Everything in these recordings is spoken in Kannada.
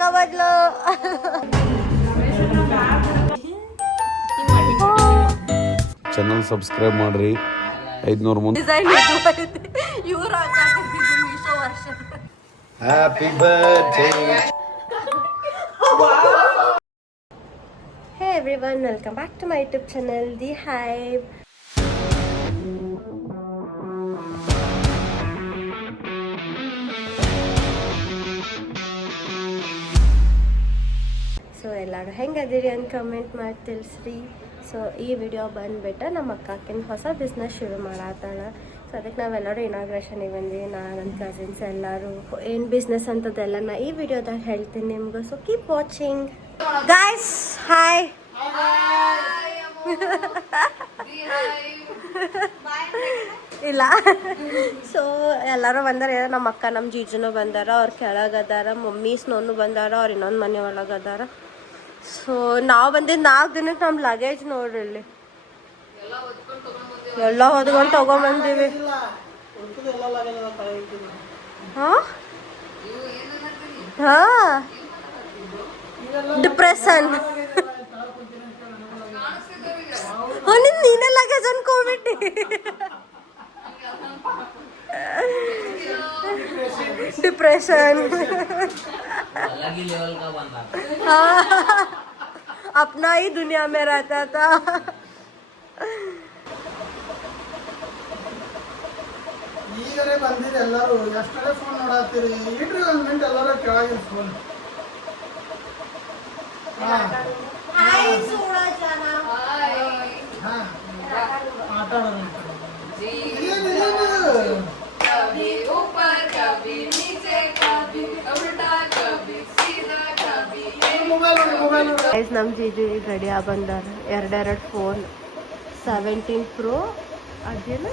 ಆಗಬದ್ಲು. ಚಾನಲ್ ಸಬ್ಸ್ಕ್ರೈಬ್ ಮಾಡ್ರಿ. 500 ಮುಂದೆ ಇವ್ರು ವರ್ಷ. Happy birthday. Hey everyone, welcome back to my YouTube channel, The Hive. So ಎಲ್ಲರೂ ಹೆಂಗದಿರಿ ಅಂತ ಕಮೆಂಟ್ ಮಾಡಿ ತಿಳಿಸ್ರಿ. ಸೊ ಈ ವಿಡಿಯೋ ಬಂದುಬಿಟ್ಟು ನಮ್ಮ ಅಕ್ಕನ ಹೊಸ ಬಿಸ್ನೆಸ್ ಶುರು ಮಾಡತ್ತಾಳ. ಸೊ ಅದಕ್ಕೆ ನಾವೆಲ್ಲರೂ ಇನಾಗ್ರೇಷನಿಗೆ ಬಂದ್ವಿ. ನನ್ನ ಕಸಿನ್ಸ್ ಎಲ್ಲರೂ ಏನು ಬಿಸ್ನೆಸ್ ಅಂತದೆಲ್ಲ ನಾ ಈ ವಿಡಿಯೋದಾಗ ಹೇಳ್ತೀನಿ ನಿಮ್ಗೆ. So keep watching guys. Hi. ಇಲ್ಲ ಸೊ ಎಲ್ಲರೂ ಬಂದಾರ. ನಮ್ಮ ಅಕ್ಕ ನಮ್ಮ ಜೀಜನೂ ಬಂದಾರ, ಅವ್ರು ಕೆಳಗದಾರ. ಮಮ್ಮಿ ಸ್ನೋನು ಬಂದಾರ, ಅವ್ರು ಇನ್ನೊಂದು ಮನೆ ಒಳಗದಾರ. ಸೊ ನಾವು ಬಂದಿದ್ದು 4 ದಿನಕ್ಕೆ ನಮ್ಮ ಲಗೇಜ್ ನೋಡ್ರಿ ಇಲ್ಲಿ ಎಲ್ಲ ಹೊದ್ಕೊಂಡು ತಗೊಂಬಂದೀವಿ. ಹಾಂ ಹಾಂ ಡಿಪ್ರೆಷನ್. ನೀನೇ ಲಗೇಜ್ ಅನ್ಕೋಬಿಟ್ಟಿ. डिप्रेशन. अपना ही दुनिया में रहता था. ಈಗಲೇ ಬಂದಿರಿ ಎಲ್ಲರೂ. ಎಷ್ಟೇ ಫೋನ್ ನೋಡತ್ತೀರಿ? ಇಡ್ರಿ ಒಂದು ಮಿನಿಟ್ ಎಲ್ಲರೂ ಕೆಳಗೆ ಫೋನ್. ನಮ್ಮ ಜೀಜಿ ರೆಡಿ ಬಂದಾರ. 2 ಫೋನ್, 17 Pro, ಅದೇನು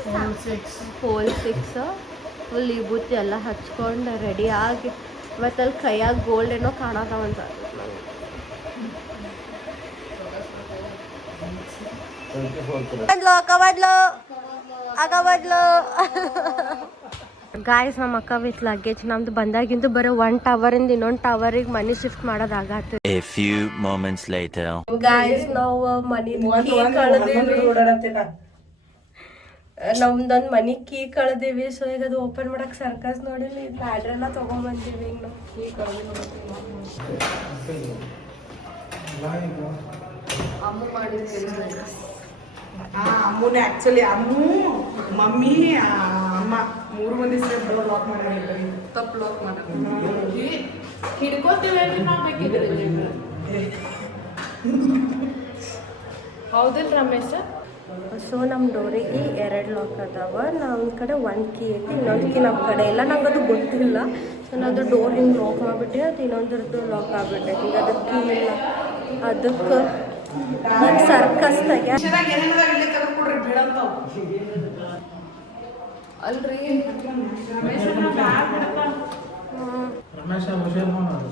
ಫೋನ್ 6 ಫುಲ್ ವಿಭೂತಿ ಎಲ್ಲ ಹಚ್ಕೊಂಡು ರೆಡಿ ಆಗಿ. ಮತ್ತು ಅಲ್ಲಿ ಕೈಯಾಗ ಗೋಲ್ಡ್ ಏನೋ ಕಾಣತಾವ ಅಂತ. ಗಾಯ್ಸ್ ನಮ್ಮ ಅಕ್ಕ ವಿತ್ ಲಗೇಜ್ ನಮ್ದು ಬಂದಾಗಿಂದು ಬರೋ 1 ಟವರಿಂದ ಇನ್ನೊಂದು ಟವರಿಗೆ ಮನಿ ಶಿಫ್ಟ್ ಮಾಡೋದಾಗತ್ತೆ. ಗಾಯ್ಸ್ ನಾವು ಮನಿ ಕಳೆದಿವಿ. ನಮ್ದೊಂದು ಮನಿ ಕೀ ಕಳೆದಿವಿ. ಸೊ ಈಗ ಅದು ಓಪನ್ ಮಾಡಕ್ ಸರ್ಕಸ್ ನೋಡಿಲ್ಲ, ಲ್ಯಾಡ್ರ್ ಎಲ್ಲ ತಗೊಂಡ್ಬಂದೀವಿ. ಈಗ ನಾವು ಕೀ ಅಮ್ಮ ಮಾಡಿದ ಅಮ್ಮನೇ ಆಕ್ಚುಲಿ ಅಮ್ಮು ಮಮ್ಮಿ ಅಮ್ಮ 3 ಮಂದಿ ಸೇರಿ ಡೋರ್ ಲಾಕ್ ಮಾಡಿದ್ರಿ. ತಪ್ಪು ಲಾಕ್ ಮಾಡಿ ಹಿಡ್ಕೋತೀವಿ ನಾವು ಬೇಕಿದ್ರೆ. ಹೌದಿಲ್ಲ ರಮೇಶ್? ಸೊ ನಮ್ಮ ಡೋರಿಗೆ 2 ಲಾಕ್ ಅದಾವ. ನಮ್ಮ ಕಡೆ 1 ಕೀ ಐತಿ, ಇನ್ನೊಂದು ಕೀ ನಮ್ಮ ಕಡೆ ಇಲ್ಲ. ನಂಗೆ ಅದು ಗೊತ್ತಿಲ್ಲ. ಸೊ ನಾದು ಡೋರ್ ಹಿಂಗೆ ಲಾಕ್ ಮಾಡಿಬಿಟ್ಟು ಅದು ಇನ್ನೊಂದ್ರದ್ದು ಲಾಕ್ ಆಗ್ಬಿಟ್ಟೈತಿ. ಈಗ ಅದಕ್ಕೆ ಕೀ ಇಲ್ಲ. ಅದಕ್ಕೆ ಹಿಂಗೆ ಸರ್ಕಸ್ ತೆಗ್ಯ ಅಲ್ರಿ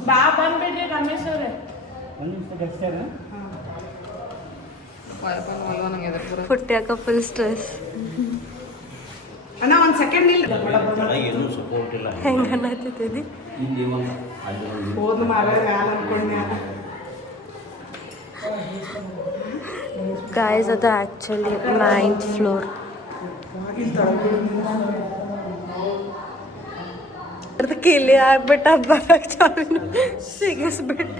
ಬಾ ಬಂದ್ಬಿಡ್ರಿ ರಮೇಶ್ ಅವ್ರೆ. ಪುಟ್ಟ್ಯಾಕ ಫುಲ್ ಸ್ಟ್ರೆಸ್. ಅಣ್ಣ ಒಂದು ಸೆಕೆಂಡ್ ಇಲ್ಲ ಹೆಂಗೆ ಅನ್ನತ್ತಿದ್ದೀವಿ ಹೋದ್ ಮಾರ ಅನ್ಕೊಂಡೆ. ಗಾಯ್ಸ್ ಅದು ಆ್ಯಕ್ಚುಲಿ 9th ಫ್ಲೋರ್. ಅದಕ್ಕೆ ಇಲ್ಲಿ ಆಗ್ಬಿಟ್ಟ ಬರಕ್ಕೆ ಚಾವಿನ ಸಿಗಿಸ್ಬಿಟ್ಟ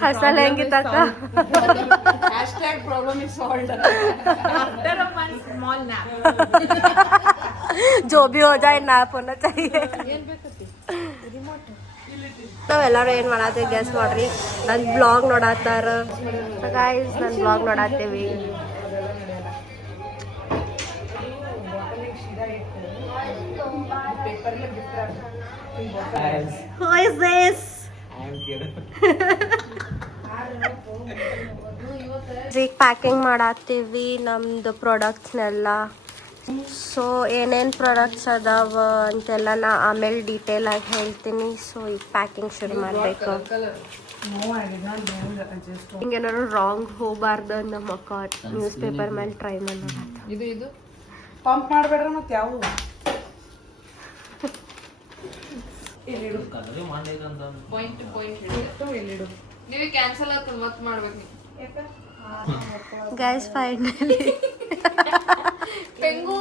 हसल ಹೆಂಗೆ ತಕ್ಕ #problem is solved after a one small nap. जो भी हो जाए nap होना चाहिए. ನಾವೆಲ್ಲರೂ ಏನು ಮಾಡತ್ತೀವಿ ಗೆಸ್ ಮಾಡ್ರಿ. ನನ್ನ ಬ್ಲಾಗ್ ನೋಡತ್ತಾರ. ಗಾಯ್ಸ್ ನನ್ನ ಬ್ಲಾಗ್ ನೋಡತ್ತೀವಿ. Who is this? ಈಗ ಪ್ಯಾಕಿಂಗ್ ಮಾಡತ್ತೀವಿ ನಮ್ದು ಪ್ರಾಡಕ್ಟ್ಸ್ನೆಲ್ಲ. ಸೊ ಏನೇನು ಪ್ರಾಡಕ್ಟ್ಸ್ ಅದಾವ ಅಂತೆಲ್ಲ ನಾ ಆಮೇಲೆ ಡೀಟೇಲ್ ಆಗಿ ಹೇಳ್ತೀನಿ. ಸೊ ಈಗ ಪ್ಯಾಕಿಂಗ್ ಶುರು ಮಾಡಬೇಕು. No, I did not do that. I just don't. ಹಿಂಗೇನಾದ್ರು ರಾಂಗ್ ಹೋಗ್ಬಾರ್ದು ನಮ್ಮ ಅಕ್ಕ ನ್ಯೂಸ್ ಪೇಪರ್ ಮೇಲೆ ಟ್ರೈ ಮಾಡೋಣ. ಇದು ಪಂಪ್ ಮಾಡಬೇಡ್ರ ಮತ್ತೆ ಯಾವ ಎಲ್ಲಿಡು ಪಾಯಿಂಟ್ ಹಿಡಿದು ಎಲ್ಲಿಡು ನೀವು ಕ್ಯಾನ್ಸಲ್ ಆಯ್ತು ಮತ್ತೆ ಮಾಡ್ಬೇಕು ಗೈಸ್ ಫೈನಲಿ ಹೆಂಗು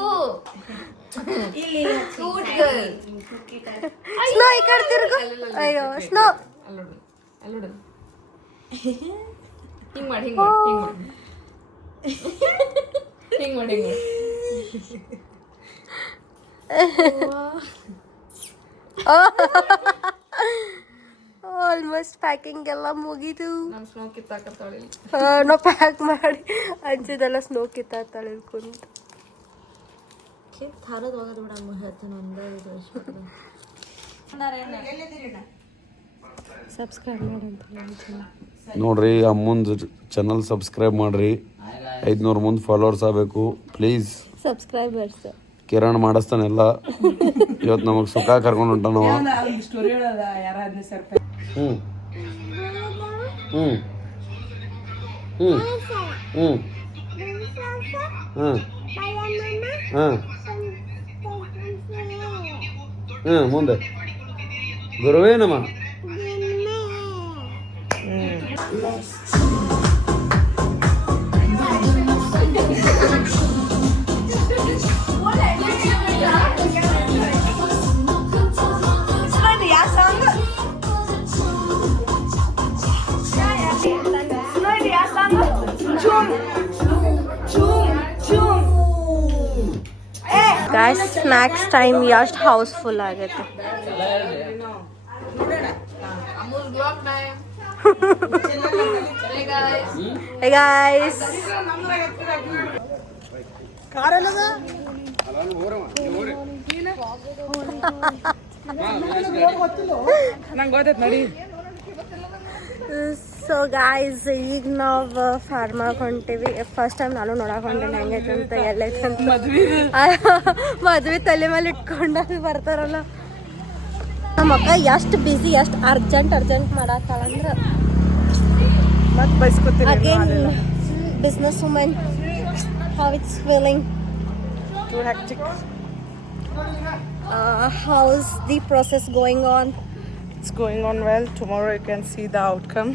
ಸ್ನೋ ಈ ಕಡೆ ತಿರ್ಗು. ಅಯ್ಯೋ ಸ್ನೋ ಅಲ್ಲೋಡು ಹಿಂಗ್ ಮಾಡಿ ಹಿಂಗ್ ಮಾಡಿ ಹಿಂಗ್ ಮಾಡಿ ಹಿಂಗ್ ಮಾಡಿ ಆಲ್ಮೋಸ್ಟ್ ಪ್ಯಾಕಿಂಗ್ ಎಲ್ಲ ಮುಗೀತು. ನಮ್ಮ ಸ್ನೋ ಕಿತ್ತಾಕತ್ತಾಳೆ ನಾವು ಪ್ಯಾಕ್ ಮಾಡಿ ಅಂಚಿದೆಲ್ಲ ಸ್ನೋ ಕಿತ್ತಾತಾಳೆ ಕುಂತ. ಸಬ್ಸ್ಕ್ರೈಬ್ ಮಾಡಂತ ನೋಡ್ರಿ ಅಮ್ಮಂದು ಚಾನಲ್ ಸಬ್ಸ್ಕ್ರೈಬ್ ಮಾಡ್ರಿ. 500 ಮುಂದೆ ಫಾಲೋವರ್ಸ್ ಆಗಬೇಕು ಪ್ಲೀಸ್. ಸಬ್ಸ್ಕ್ರೈಬರ್ಸ್ ಕಿರಣ್ ಮಾಡಿಸ್ತಾನೆಲ್ಲ. ಇವತ್ತು ನಮಗೆ ಸುಖ ಕರ್ಕೊಂಡು ಹೊಂಟಾನವ. ಸ್ಟೋರಿ ಹೇಳದ ಯಾರ 15,000 ರೂಪಾಯಿ ಹ್ಞೂ ಹ್ಞೂ ಹ್ಞೂ ಹ್ಞೂ ಹಾಂ ಹಾಂ ಹಾಂ ಮುಂದೆ ಗುರುವೇ ನಮ. ಗಾಯ್ಸ್ ಸ್ನ್ಯಾಕ್ಸ್ ಟೈಮ್ ಎಷ್ಟು ಹೌಸ್ಫುಲ್ ಆಗೈತೆ. Amul blog time Hey guys. ನಂಗೆ ಗೊತ್ತೈತೆ ನಡಿ. ಸೊ ಗಾಯ್ಸ್ ಈಗ ನಾವು ಫಾರ್ಮಾಗ ಹೊಂಟೀವಿ. ಫಸ್ಟ್ ಟೈಮ್ ನಾನು ನೋಡಕ್ ಹೊಂಟೇನೆ ಹೆಂಗೈತೆ ಅಂತ ಎಲ್ಲೈತೆ ಅಂತ. ಮದ್ವೆ ತಲೆ ಮೇಲೆ ಇಟ್ಕೊಂಡು ಬರ್ತಾರಲ್ಲ ನಮ್ಮ ಅಕ್ಕ ಎಷ್ಟು ಬಿಸಿ ಎಷ್ಟು ಅರ್ಜೆಂಟ್ ಮಾಡತ್ತಾಳಂದ್ರೆ ಮತ್ತೆ ಬೈಸ್ಕೊತೀನಿ again business women how it's feeling. Too hectic. How is the process going on? It's going on well. Tomorrow you can see the outcome.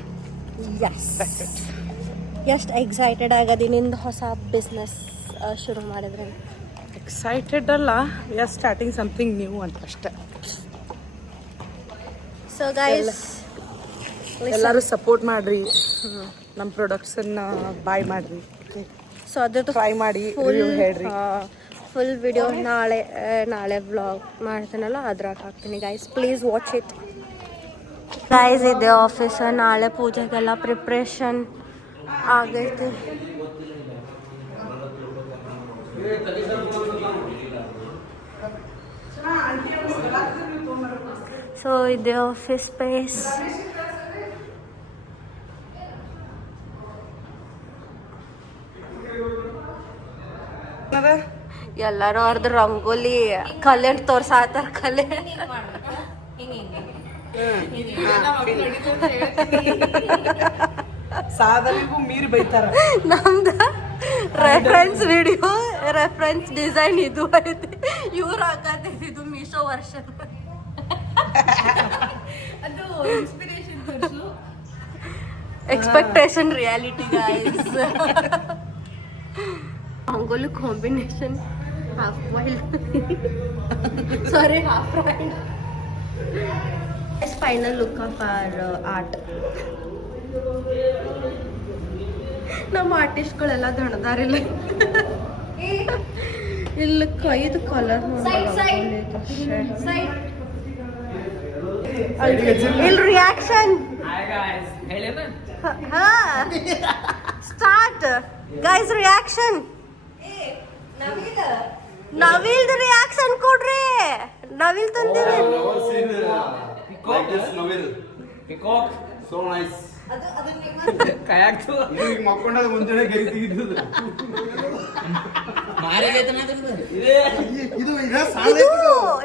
Yes. That's it. ಎಷ್ಟು ಎಕ್ಸೈಟೆಡ್ ಆಗದಿ ನಿಂದು ಹೊಸ ಬಿಸ್ನೆಸ್ ಶುರು ಮಾಡಿದ್ರೆ? ಎಕ್ಸೈಟೆಡ್ ಅಲ್ಲ, we are starting something new ಅಂತ ಅಷ್ಟೇ. ಸೊ ಗೈಸ್ ಎಲ್ಲರೂ ಸಪೋರ್ಟ್ ಮಾಡ್ರಿ, ನಮ್ಮ ಪ್ರಾಡಕ್ಟ್ಸನ್ನ ಬಾಯ್ ಮಾಡ್ರಿ, ಸೊ ಅದ್ರದ್ದು ಟ್ರೈ ಮಾಡಿ ರಿವ್ಯೂ ಹೇಳ್ರಿ. ಫುಲ್ ವಿಡಿಯೋ ನಾಳೆ ವ್ಲಾಗ್ ಮಾಡ್ತೀನಲ್ಲ ಅದ್ರಾಗ ಹಾಕ್ತೀನಿ guys, please watch it. Guys ಇದೆ ಆಫೀಸ್, ನಾಳೆ ಪೂಜೆಗೆಲ್ಲ ಪ್ರಿಪ್ರೇಷನ್ ಆಗೈತಿ. ಸೊ ಇದೆ ಆಫೀಸ್ ಸ್ಪೇಸ್. ಎಲ್ಲರೂ ಅವ್ರದ್ದು ರಂಗೋಲಿ ಕಲೆ ತೋರ್ಸಾತಾರ. ಕಲೆ ಸಾಧನೆಗೂ ಮೀರಿ ಬೈತಾರ. ನಮ್ದು ರೆಫರೆನ್ಸ್ ವಿಡಿಯೋ ರೆಫರೆನ್ಸ್ ಡಿಸೈನ್ ಇದು ಐತಿ. ಇವ್ರು ಹಾಕತ್ತಿದ್ದು ಇದು ಮೀಶೋ ವರ್ಷನ್. ಅದು ಇನ್ಸ್ಪಿರೇಷನ್ ತೋರಿಸು. Expectation reality guys. Rangoli combination half wild sari half ride. Final look of our art. ನಮ್ಮ ಆರ್ಟಿಸ್ಟ್ಗಳೆಲ್ಲ ದಣದಾರಿಲ್ಲ. ಇಲ್ಲಿ ಕೈದು ಕಲರ್ ಇಲ್ಲಿ ರಿಯಾಕ್ಷನ್ ಸ್ಟಾರ್ಟ್ ಗೈಸ್. ರಿಯಾಕ್ಷನ್ ನವಿಲ್ದು ರಿಯಾಕ್ಷನ್ ಕೊಡ್ರಿ. ನವಿಲ್ ತಂದಿರಿ. ಮಕ್ಕೊಂಡದ ಮುಂಚೆನೆ ಗರಿ ತೆಗಿದ್ದು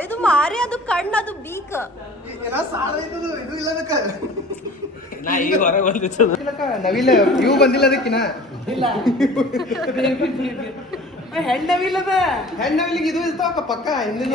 ಇದು ಮಾರಿ, ಅದು ಕಣ್ಣು, ಅದು ಬೀಕ್. ನವಿಲ ಇವು ಬಂದಿಲ್ಲ ಅದಕ್ಕಿನ ಹೆಣ್ಣವಿಲ್ಲದ ಹೆಣ್ಣವಿಲಿಗೆ ಇದು ಇರ್ತಾವಕ್ಕ ಪಕ್ಕ ಹಿಂದಿನ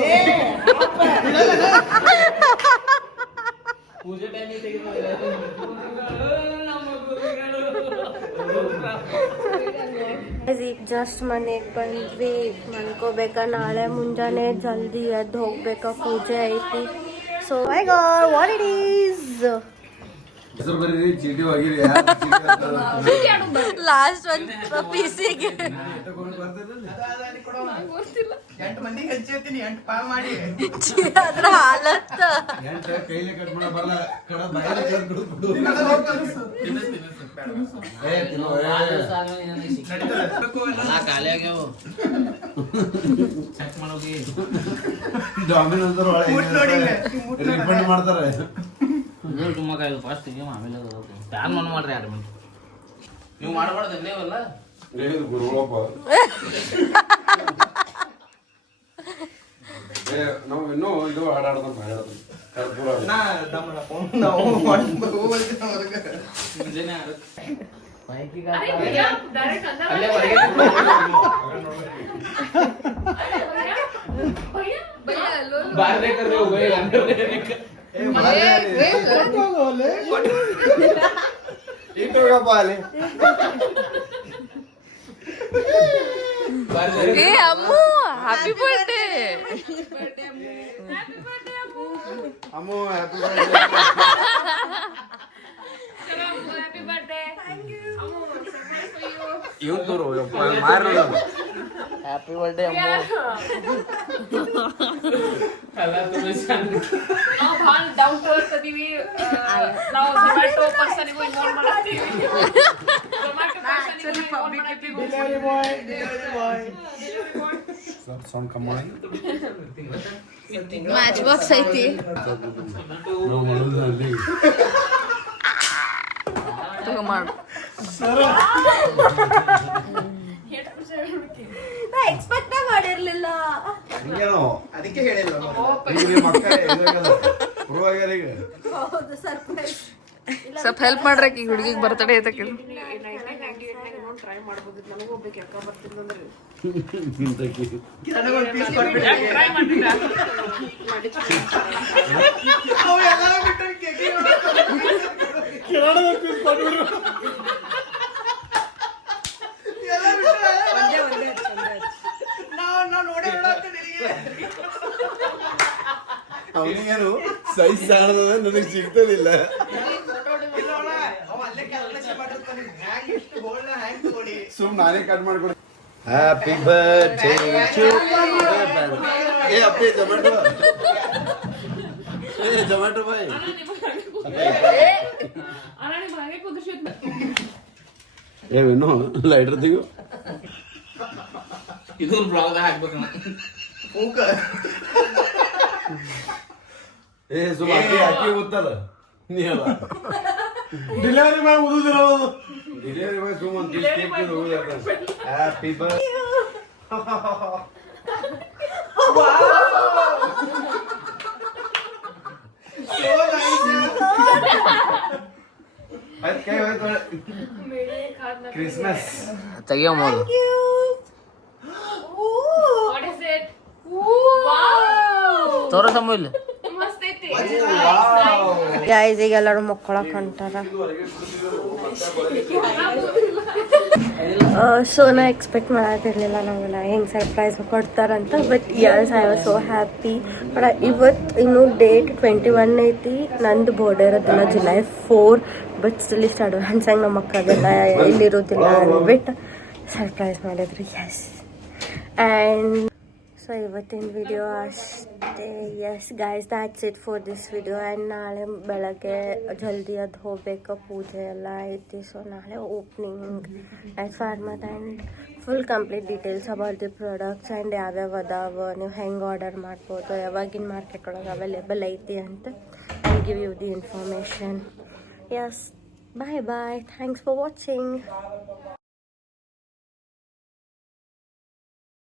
ಈಗ ಜಸ್ಟ್ ಮನೆಗೆ ಬಂದ್ವಿ ಮಲ್ಕೋಬೇಕ ನಾಳೆ ಮುಂಜಾನೆ ಜಲ್ದಿ ಎದ್ದು ಹೋಗ್ಬೇಕ ಪೂಜೆ ಐತಿ so I got what it is ಹೆಸರು ಬರೀರಿ ಚೀಟಿ ಹೋಗಿರಿ ಲಾಸ್ಟ್ ಒಂದು ಪಿಸಿಗೆ 8 ಮಂದಿಗೆ ಹಚ್ಚಿರ್ತೀನಿ 8 ಪಾಲ್ ಮಾಡಿ ಅದ್ರ ಹಾಲತ್ತ ಕೈಲೇ ಕಟ್ ಮಾಡ ಬರಲ್ಲ ಕಡ ಬಾಯಲ್ಲಿ ಕಡ್ಬಿಡು ಡಾಮಿನೋಸ್ ರಿಫಂಡ್ ಮಾಡ್ತಾರೆ ಮಾಡ್ರಿ 2 ಮಿನಿಟ್ ನೀವು ಮಾಡಬಾರ್ದು ನೀವಲ್ಲ ಗುರುಗಳಪ್ಪ ನಾವು ಇನ್ನೂ ಇದು ಹಾಡಾಡ್ದ ಕರ್ಪೂರ ಏ ಅಮ್ಮು ಹ್ಯಾಪಿ ಬರ್ಡೇ ಅಮ್ಮು ಹ್ಯಾಪಿ ಇವನ್ ತೋರು ಹ್ಯಾಪಿ ಬರ್ಡೇ ಅಮ್ಮ ನಾವು ಭಾಳ ಡೌನ್ ಟು ಅರ್ತ್ ಅದೀವಿ ನಾವು ಝೊಮ್ಯಾಟೊ ಪರ್ಸನಿಗೂ ಇನ್ವಾಲ್ವ್ ಮಾಡತ್ತೀವಿ ಡೆಲಿವರಿ ಬಾಯ್ ಸೌಂಡ್ ಕಮ್ ಮಾಡಿ ಮ್ಯಾಚ್ ಬಾಕ್ಸ್ ಐತಿ ತಗೋ ಮಾಡು ಎಕ್ಸ್ಪೆಕ್ಟ್ ಮಾಡಿರ್ಲಿಲ್ಲ ಅದಕ್ಕೆ ಹೇಳಿಲ್ಲ ಹೌದು ಸರ್ಪ್ರೈಸ್ ಸ್ವಲ್ಪ ಹೆಲ್ಪ್ ಮಾಡ್ರಿ ಈ ಹುಡುಗಿಗೆ ಬರ್ತಡೇ ಐತಕ್ಕೆ ಟ್ರೈ ಮಾಡ್ಬೋದು ನನಗೂ ಹೋಗ್ಬೇಕು ಯಾಕ ಬರ್ತಿದ್ದಂದ್ರೆ ಅವನಿಗೇನು ಸೈಜ್ ಸಾಣದ ನನಗೆ ಸಿಗ್ತದಿಲ್ಲ ಸುಮ್ ನಾನೇ ಕಟ್ ಮಾಡ್ಕೊಡಿ ಹ್ಯಾಪಿ ಬರ್ತ್ಡೇ ಟು ಏ ಅಪ್ಪಿ ಜೊಮ್ಯಾಟೊ ಏ ಜೊಮ್ಯಾಟೊ ಬಾಯ್ ಏ ವಿನು ಲೈಟರ್ ತೆಗು ಇದು ಬ್ಲಾಗ್ ಹಾಕ್ಬೇಕು ಏ ಸುಮ್ ಅಕ್ಕಿ ಗೊತ್ತಲ್ಲ ನೀ ಅಲ್ಲ ಡೆಲಿವರಿ ಬಾಯ್ ಉದುದಿರ ಡೆಲಿವರಿ ಬಾಯ್ ಸುಮ್ ಒಂದು ಕೇಕ್ ಹ್ಯಾಪಿ ಬರ್ತ್ ಆಯ್ತು ಕೈ ಹೋಯ್ತು ಕ್ರಿಸ್ಮಸ್ ತೆಗಿಯೋ ಮೊದಲು ತೋರಸಮ್ಮ ಇಲ್ಲಿ ಗೈಸ್ ಈಗ ಎಲ್ಲರೂ ಮಕ್ಕಳಕ್ಕೆ ಹೊಂಟಾರ ಸೊ ನಾ ಎಕ್ಸ್ಪೆಕ್ಟ್ ಮಾಡತ್ತಿರ್ಲಿಲ್ಲ ನಮ್ಮನ್ನ ಹೆಂಗೆ ಸರ್ಪ್ರೈಸ್ ಕೊಡ್ತಾರಂತ but yes I was so happy but ಇವತ್ತು ಇನ್ನು ಡೇಟ್ 21 ಐತಿ ನಂದು ಬೋರ್ಡ್ ಇರೋದಿಲ್ಲ July 4 ಬಟ್ ಸ್ಟಿಲ್ ಇಷ್ಟು ಅಡ್ವಾನ್ಸ್ ಆಗಿ ನಮ್ಮ ಅಕ್ಕದೆಲ್ಲ ಇಲ್ಲಿರೋದಿಲ್ಲ ಅಂದ್ಬಿಟ್ಟು ಸರ್ಪ್ರೈಸ್ ಮಾಡಿದ್ರು ಯಸ್ ಆ್ಯಂಡ್ ಸೊ ಇವತ್ತಿನ ವಿಡಿಯೋ ಅಷ್ಟೇ yes guys that's it for this video and ನಾಳೆ ಬೆಳಗ್ಗೆ ಜಲ್ದಿ ಅದು ಹೋಗ್ಬೇಕು ಪೂಜೆ ಎಲ್ಲ ಐತಿ ಸೊ ನಾಳೆ opening and format and full complete details about the products and ಯಾವ್ಯಾವ ಅದಾವ ನೀವು ಹೆಂಗೆ ಆರ್ಡರ್ ಮಾಡ್ಬೋದು ಯಾವಾಗಿನ ಮಾರ್ಕೆಟ್ ಒಳಗೆ ಅವೈಲೇಬಲ್ ಐತಿ ಅಂತ I give you the information yes bye bye thanks for watching